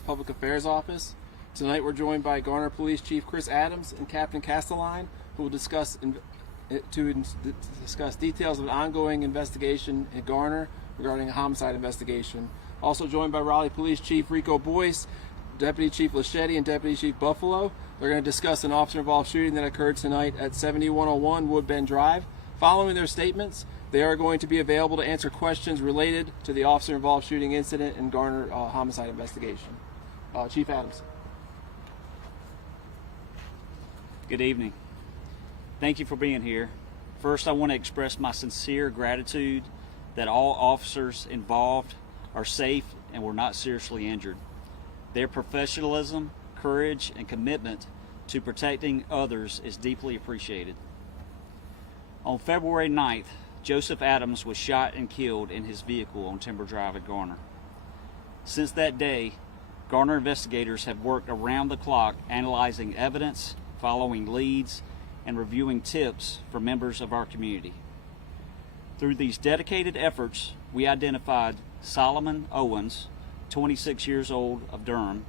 Public Affairs Office. Tonight we're joined by Garner Police Chief Chris Adams and Captain Castelline, who will discuss details of an ongoing investigation at Garner regarding a homicide investigation. Also joined by Raleigh Police Chief Rico Boyce, Deputy Chief Lachetti, and Deputy Chief Buffalo. They're going to discuss an officer-involved shooting that occurred tonight at 7101 Woodbend Drive. Following their statements, they are going to be available to answer questions related to the officer-involved shooting incident and Garner homicide investigation. Chief Adams. Good evening. Thank you for being here. First, I want to express my sincere gratitude that all officers involved are safe and were not seriously injured. Their professionalism, courage, and commitment to protecting others is deeply appreciated. On February 9th, Joseph Adams was shot and killed in his vehicle on Timber Drive at Garner. Since that day, Garner investigators have worked around the clock analyzing evidence, following leads, and reviewing tips from members of our community. Through these dedicated efforts, we identified Solomon Owens, 26 years old, of Durham,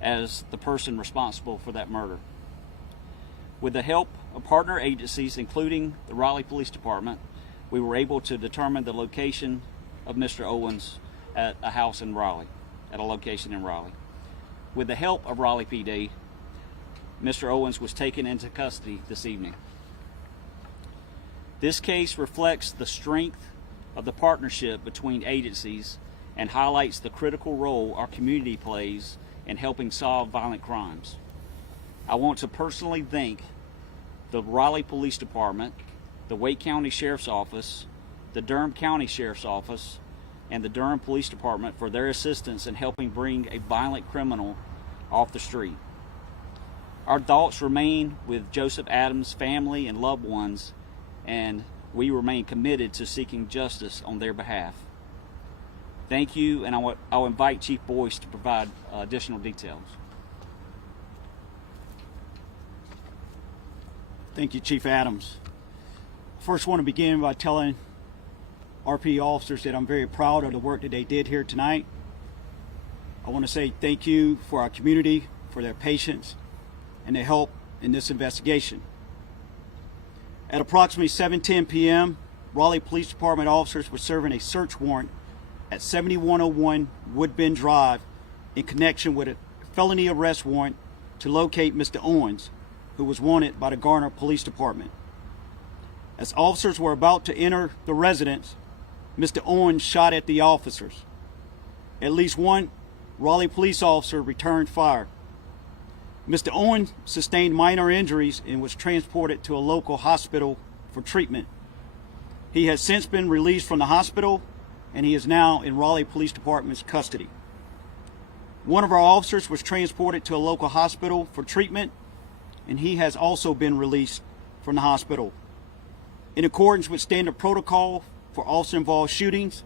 as the person responsible for that murder. With the help of partner agencies, including the Raleigh Police Department, we were able to determine the location of Mr. Owens at a house in Raleigh, at a location in Raleigh. With the help of Raleigh PD, Mr. Owens was taken into custody this evening. This case reflects the strength of the partnership between agencies and highlights the critical role our community plays in helping solve violent crimes. I want to personally thank the Raleigh Police Department, the Wake County Sheriff's Office, the Durham County Sheriff's Office, and the Durham Police Department for their assistance in helping bring a violent criminal off the street. Our thoughts remain with Joseph Adams' family and loved ones, and we remain committed to seeking justice on their behalf. Thank you, and I'll invite Chief Boyce to provide additional details. Thank you, Chief Adams. First, I want to begin by telling RP officers that I'm very proud of the work that they did here tonight. I want to say thank you for our community, for their patience and their help in this investigation. At approximately 7:10 p.m., Raleigh Police Department officers were serving a search warrant at 7101 Woodbend Drive in connection with a felony arrest warrant to locate Mr. Owens, who was wanted by the Garner Police Department. As officers were about to enter the residence, Mr. Owens shot at the officers. At least one Raleigh police officer returned fire. Mr. Owens sustained minor injuries and was transported to a local hospital for treatment. He has since been released from the hospital, and he is now in Raleigh Police Department's custody. One of our officers was transported to a local hospital for treatment, and he has also been released from the hospital. In accordance with standard protocol for officer-involved shootings,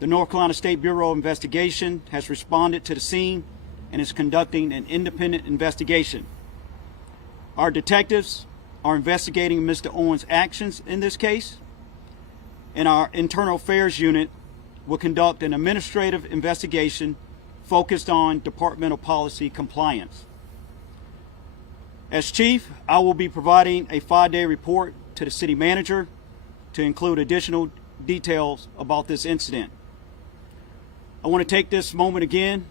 the North Carolina State Bureau of Investigation has responded to the scene and is conducting an independent investigation. Our detectives are investigating Mr. Owens' actions in this case, and our Internal Affairs Unit will conduct an administrative investigation focused on departmental policy compliance. As Chief, I will be providing a 5-day report to the City Manager to include additional details about this incident. I want to take this moment again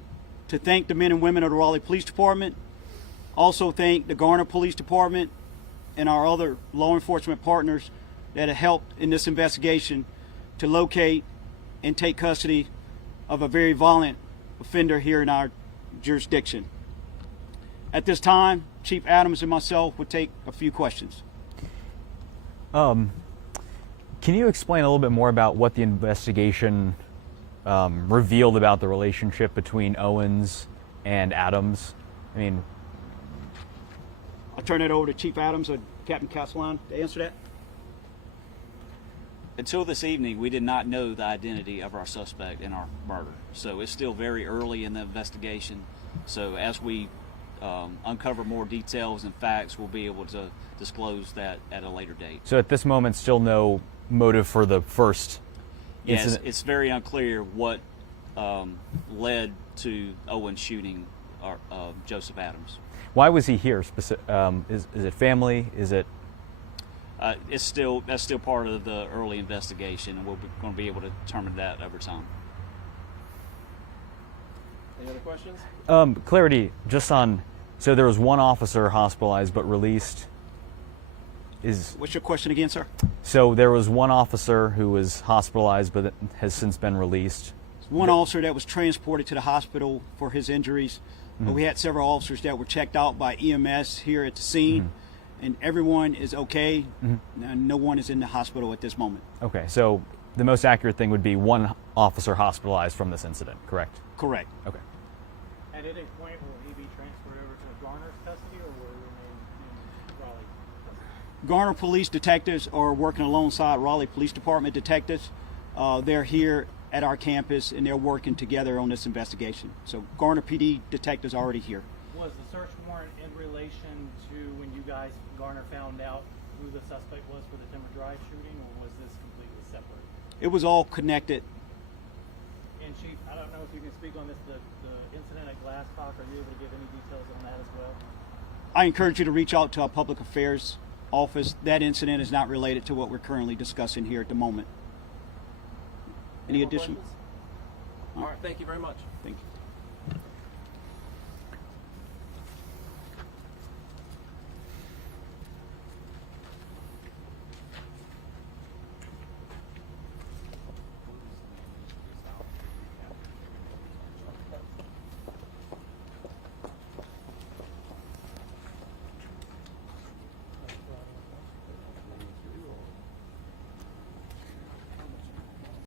to thank the men and women of the Raleigh Police Department, also thank the Garner Police Department and our other law enforcement partners that have helped in this investigation to locate and take custody of a very violent offender here in our jurisdiction. At this time, Chief Adams and myself will take a few questions. Can you explain a little bit more about what the investigation revealed about the relationship between Owens and Adams? I mean, I'll turn it over to Chief Adams or Captain Castelline to answer that. Until this evening, we did not know the identity of our suspect in our murder. So it's still very early in the investigation. So as we uncover more details and facts, we'll be able to disclose that at a later date. So at this moment, still no motive for the first Yes, incident? it's very unclear what led to Owens shooting Joseph Adams. Why was he here? Is it family? Is it? That's still part of the early investigation, and we're going to be able to determine that over time. Any other questions? Clarity just on. So there was one officer hospitalized but released. What's your question again, sir? So there was one officer who was hospitalized but has since been released. One officer that was transported to the hospital for his injuries, but we had several officers that were checked out by EMS here at the scene, and everyone is okay. And no one is in the hospital at this moment. Okay, so the most accurate thing would be one officer hospitalized from this incident, correct? Correct. Okay. At any point, will he be transferred over to Garner's custody, or will he remain in Raleigh custody? Garner police detectives are working alongside Raleigh Police Department detectives. They're here at our campus, and they're working together on this investigation. So Garner PD detectives are already here. Was the search warrant in relation to when you guys, Garner, found out who the suspect was for the Timber Drive shooting, or was this completely separate? It was all connected. And Chief, I don't know if you can speak on this, the incident at Glasscock. Are you able to give any details on that as well? I encourage you to reach out to our public affairs office. That incident is not related to what we're currently discussing here at the moment. Any more additional? questions? All right, thank you very much. Thank you.